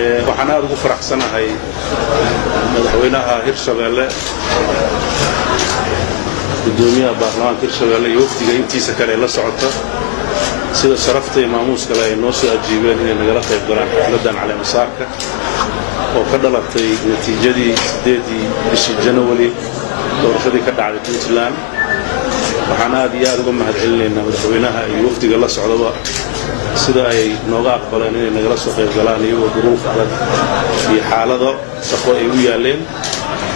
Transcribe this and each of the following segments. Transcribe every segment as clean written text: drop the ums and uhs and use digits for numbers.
waxaan aad ugu faraxsanahay madaxweynaha Hirshabeelle gudoomiyaha baarlamaanka Hirshabeelle iyo wafdiga intiisa kale la socota sida sharafta iyo maamuuska ay noo soo ajiibeen inay nagala qayb galaan xafladan caleemasaarka oo ka dhalatay natiijadii 8 bishii January doorashadii ka dhacday Puntland waxaan aad iyo aad uga mahadcelinaynaa madaxweynaha iyo wafdiga la socdaba sida ay nooga aqbaleen inay nagala soo qayb galaan iyagoo duruuf adag iyo xaalado shaqo ay u yaaleen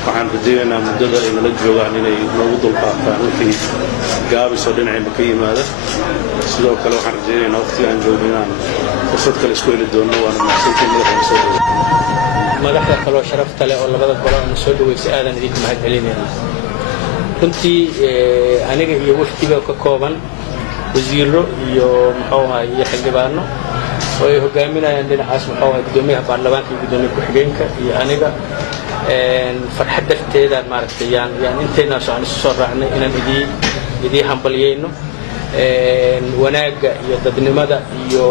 waxaan rajaynaynaa muddada ay nala joogaan inay noogu dulqaataan wixii gaabisoo dhinacayna ka yimaada sidoo kale waxaan rajaynaynaa waqtigaan joogno inaan fursad kale isku heli doono waana mahadsantiin madaxweyne soo dhaweey madaxda kaloo sharafta leh oo labada golo aan soo dhaweysay aadan idinka mahadcelinaynaa runtii aniga iyo wafdiga ka kooban wasiiro iyo iyo xildhibaano oo ay hogaaminayaan dhinacaas gudoomiyaha baarlamaanka iyo gudoomiyaha ku-xigeenka iyo aniga farxad darteeda maaragtay yaan inteena soo soo raacnay inaan idii hambalyeeyno wanaaga iyo dadnimada iyo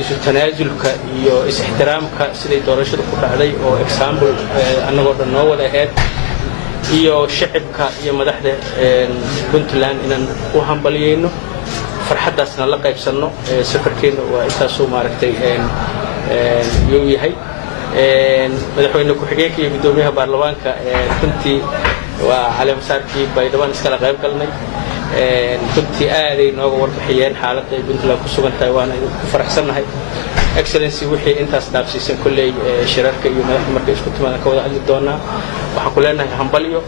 isu tanaasulka iyo is-ixtiraamka siday doorashada ku dhacday oo example annagoo dhan noo wada ahayd iyo shacabka iyo madaxda Puntland inaan u hambalyeeyno farxadaasna la qaybsano safarkeena waa intaasoo maaragtay yuu yahay madaxweyne ku-xigeenka iyo gudoomiyaha baarlamaanka runtii waa caleemasaarkii baydhabo iskala qayb galnay runtii aaday nooga warbixiyeen xaaladda ay Puntland ku sugan tahay waana ku faraxsanahay excellency wixii intaas dhaafsiisan kulley shirarka iyo madaxda markay isku timaadaan ka wada hadli doonaa waxaan ku leenahay hambalyo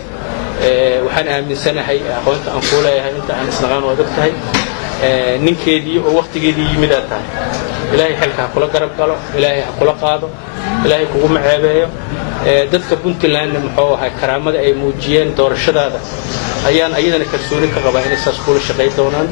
waxaan aaminsanahay aqoonta aan ku leeyahay inta aan isnaqaan waa ogtahay ninkeedii oo waqtigeedii yimid aad tahay ilaahay xilka kula garab galo ilaahay kula qaado ilaahay kugu maceebeeyo dadka Puntland karaamada ay muujiyeen doorashadaada ayaan ayadana kalsooni ka qabaa inay saas kula shaqeyn doonaan